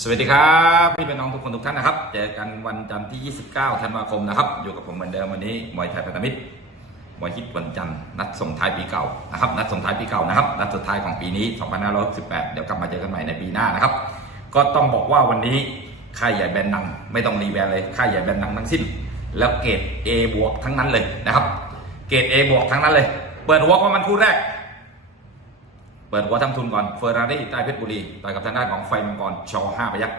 สวัสดีครับพี่เป็นน้องทุกคนทุกท่านนะครับเจอกันวันจันทร์ที่ 29 ธันวาคมนะครับ อยู่กับผมเหมือนเดิมวันนี้มวยไทยพันธมิตรมวยฮิตวันจันทร์นัดส่งท้ายปีเก่านะครับนัดส่งท้ายปีเก่านะครับนัดสุดท้ายของปีนี้ 2568 เดี๋ยวกลับมาเจอกันใหม่ในปีหน้านะครับ ก็ต้องบอกว่าวันนี้ค่ายใหญ่แบรนด์ดังไม่ต้องรีแบรนด์เลยค่ายใหญ่แบรนด์ดังทั้งสิ้น แล้วเกรด A บวกทั้งนั้นเลยนะครับ เกรด A บวกทั้งนั้นเลย เปิดหัวก็มันคู่แรก เปิดหัวทำทุนก่อนเฟอร์รารี่ใต้เพชรบุรีต่อยกับทางด้านของไฟมังกรชอห้าพยักษ์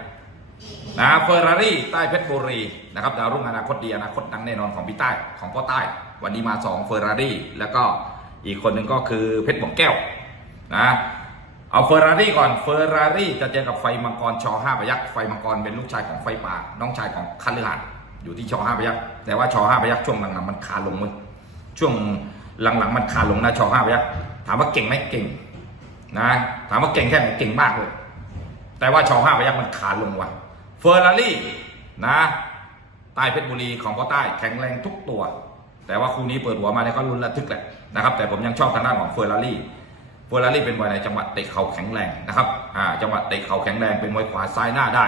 นะเฟอร์รารี่ใต้เพชรบุรีนะครับดาวรุ่งอนาคตดีอนาคตดังแน่นอนของพี่ใต้ของพ่อใต้ วันนี้มา2เฟอร์รารี่แล้วก็อีกคนหนึ่งก็คือเพชรบงแก้วนะเอาเฟอร์รารี่ก่อนเฟอร์รารี่จะเจอกับไฟมังกรชอห้าพยักษ์ไฟมังกรเป็นลูกชายของไฟป่าน้องชายของคันลือหัดอยู่ที่ชอห้าพยักษ์แต่ว่าชอห้าพยักษ์ช่วงหลังๆมันขาลงมึงช่วงหลังๆมันขาลงนะชอห้าพยักษ์ถามว่าเก่งไหมเก่ง นะถามว่าเก่งแค่ไหนเก่งมากเลย แต่ว่าชอห้าพยักมันขาดลงว่ะเฟอร์รารี่นะใต้เพชรบุรีของพ่อใต้แข็งแรงทุกตัว แต่ว่าคู่นี้เปิดหัวมาเนี่ยก็รุนระทึกแหละนะครับแต่ผมยังชอบทางด้านของเฟอร์รารี่เฟอร์รารี่เป็นมวยในจังหวะเตะเข่าแข็งแรงนะครับอ่าจังหวะเตะเข่าแข็งแรงเป็นมวยขวาซ้ายหน้าได้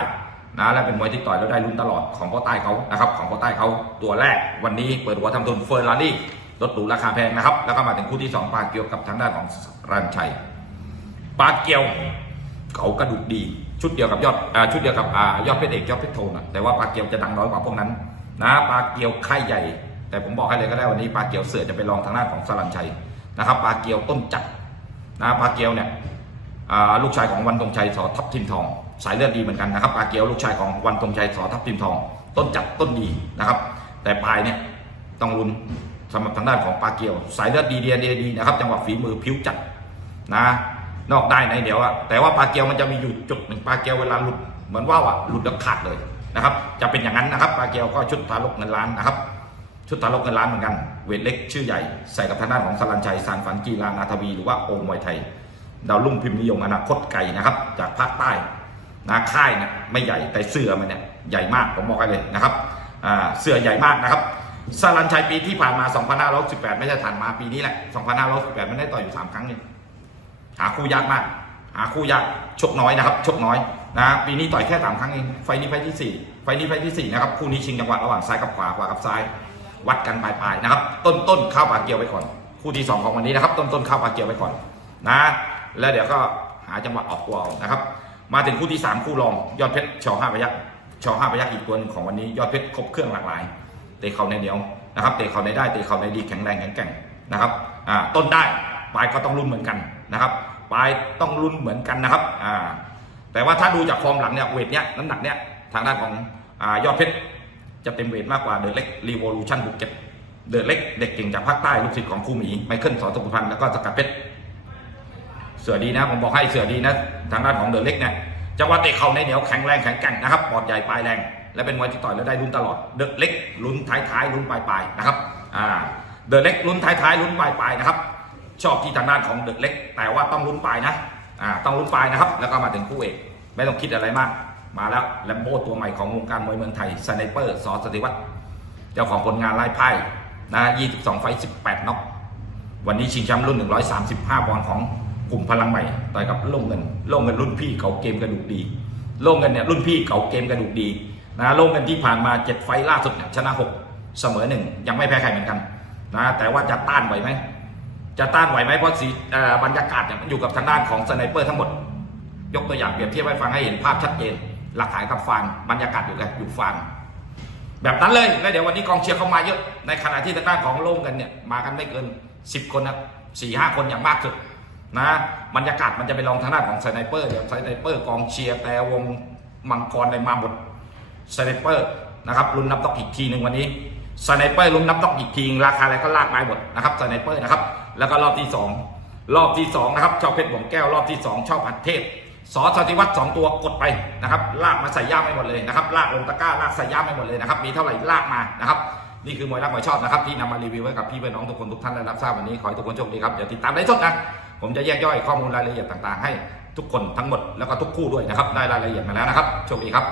นะและเป็นมวยที่ต่อยแล้วได้ลุ้นตลอดของพ่อใต้เขานะครับของพ่อใต้เขาตัวแรกวันนี้เปิดหัวทำทุนเฟอร์รารี่ลดหรูราคาแพงนะครับแล้วก็มาถึงคู่ที่สองปาเกี่ยวกับทางด้านของรันชัย ปลาเกียว เขากระดูกดี ชุดเดียวกับยอดอชุดเดียวกับอยอดเพชรเอกยอดเพชรโทนะแต่ว่าปลาเกียวจะดังน้อยกว่าพวกนั้นนะปลาเกียวไข่ใหญ่ แต่ผมบอกให้เลยก็ได้วันนี้ปลาเกียวเสือจะไปลองทางด้านของสลันชัยนะครับปลาเกียวต้นจัดนะปลาเกียวเนี่ยลูกชายของวันธงชัยสอทับทิมทอง สายเลือดดีเหมือนกันนะครับปลาเกียวลูกชายของวันธงชัยสอทับทิมทอง ต้นจัดต้นดีนะครับ แต่ปลายเนี่ยต้องรุนสำหรับทางด้านของปลาเกียว สายเลือดดีเดียดีนะครับจังหวะฝีมือผิวจัดนะ นอกได้ในเดียวอะแต่ว่าปลาเกียวมันจะมีอยู่จุดหนึ่งปลาเกียวเวลาหลุดเหมือนว่าวอะหลุดแล้วขาดเลยนะครับ จะเป็นอย่างนั้นนะครับปลาเกียวก็ชุดตาลกเงินล้านนะครับชุดตาลกเงินล้านเหมือนกัน เวทเล็กชื่อใหญ่ใส่กับทางด้านของสลันชัยสารฝันกีฬานาทวีหรือว่าโอมวยไทย ดาวลุ่งพิมพ์นิยมอนาคตไก่นะครับ จากภาคใต้นาค่ายเนี่ยไม่ใหญ่แต่เสื้อมันเนี่ยใหญ่มากผมบอกให้เลยนะครับเสื้อใหญ่มากนะครับสลันชัยปีที่ผ่านมา 2518 ไม่ใช่ผ่านมาปีนี้แหละ 2518 มันได้ต่อยอยู่สามครั้งนี่ หาคู่ยากมาก หาคู่ยากชกน้อยนะครับ ชกน้อยนะปีนี้ต่อยแค่สามครั้งเองไฟนี้ไฟที่สี่ไฟนี้ไฟที่สี่นะครับคู่นี้ชิงจังหวะระหว่างซ้ายกับขวาขวากับซ้าย วัดกันปลายๆนะครับ ต้นต้นเข้าปากเกียวไปก่อน คู่ที่สองของวันนี้นะครับ ต้นต้นเข้าปากเกียวไปก่อนนะ แล้วเดี๋ยวก็หาจังหวะออกตัวนะครับ มาถึงคู่ที่สามคู่รองยอดเพชรชอห้าพยักชอห้าพยักอีกตัวนึงของวันนี้ยอดเพชรครบเครื่องหลากหลายเตะเข่าในเหนียวนะครับเตะเข่าในได้เตะเข่าในดีแข็งแรงแข็งแกร่งนะครับอ่าต้นได้ปลายก็ต้องรุ่นเหมือนกัน นะครับปลายต้องรุนเหมือนกันนะครับอ่าแต่ว่าถ้าดูจากฟอร์มหลังเนี่ยเวทเนี้ยน้ำหนักเนี้ยทางด้านของอ่ายอดเพชรจะเต็มเวทมากกว่าเดอะเล็กรีโวลูชั่นภูเก็ตเดอะเล็กเด็กเก่งจากภาคใต้ลูกศิษย์ของครูหมีไมเคิลสอนสุขพันธ์แล้วก็สกัดเพชรเสือดีนะผมบอกให้เสือดีนะทางด้านของเดอะเล็กเนี่ยจังหวะเตะเข่าในเหนียวแข็งแรงแข็งแกร่งนะครับปอดใหญ่ปลายแรง และเป็นมวยที่ต่อยแล้วได้ลุ้นตลอดเดอะเล็กลุ้นท้ายๆลุ้นปลายๆนะครับอ่าเดอะเล็กลุ้นท้ายๆลุ้นปลายๆนะครับ ชอบที่ทางด้านของเดอะเล็ก แต่ว่าต้องลุ้นปลายนะอ่าต้องลุ้นปลายนะครับ แล้วก็มาถึงคู่เอก ไม่ต้องคิดอะไรมาก มาแล้วแลมโบ้ตัวใหม่ของวงการมวยเมืองไทยสไนเปอร์สอสติวัตรเจ้าของผลงานไล่ไพ่นะ22 ไฟ 18น็อกวันนี้ชิงแชมป์รุ่น 135ปอนด์ของกลุ่มพลังใหม่ต่อยกับโล่งเงินโล่งเงินรุ่นพี่เขาเกมกระดูกดีโล่งเงินเนี่ยรุ่นพี่เขาเกมกระดูกดีนะโล่งเงินที่ผ่านมา 7 ไฟล่าสุดเนี่ยชนะ 6 เสมอ 1 ยังไม่แพ้ใครเหมือนกันนะแต่ว่าจะต้านไหวไหม จะต้านไหวไหมเพราะสีบรรยากาศเนี่ยมันอยู่กับทางด้านของสไนเปอร์ทั้งหมด ยกตัวอย่างเปรียบเทียบให้ฟังให้เห็นภาพชัดเจน หลักฐานกับฟางบรรยากาศอยู่กับอยู่ฟางแบบนั้นเลยแล้วเดี๋ยววันนี้กองเชียร์เข้ามาเยอะในขณะที่ทางด้านของโล่งกันเนี่ยมากันไม่เกิน 10 คนนะสี่ห้าคนอย่างมากสุดนะบรรยากาศมันจะไปลองทางด้านของสไนเปอร์เดี๋ยวสไนเปอร์กองเชียร์แต่วงมังกรในมาหมดสไนเปอร์นะครับลุ้นนับตอกอีกทีหนึ่งวันนี้สไนเปอร์ลุ้นนับตอกอีกทีราคาอะไรก็ลากไปหมดนะครับสไนเปอร์นะครับ แล้วก็รอบที่สองรอบที่สองนะครับช่อเพชรหวงแก้วรอบที่สองช่อพันเทพสอสติวัตรสองตัวกดไปนะครับ ลากมาใส่ย่ามให้หมดเลยนะครับ ลากลงตะกร้าลากใส่ย่ามให้หมดเลยนะครับ มีเท่าไหร่ลากมานะครับ นี่คือมวยรักมวยชอบนะครับ ที่นำมารีวิวให้กับพี่เพื่อนน้องทุกคนทุกท่านได้รับทราบวันนี้ขอให้ทุกคนโชคดีครับ เดี๋ยวติดตามได้สดนะ ผมจะแยกย่อยข้อมูลรายละเอียดต่างๆ ให้ทุกคนทั้งหมดแล้วก็ทุกคู่ด้วยนะครับ ได้รายละเอียดมาแล้วนะครับ โชคดีครับ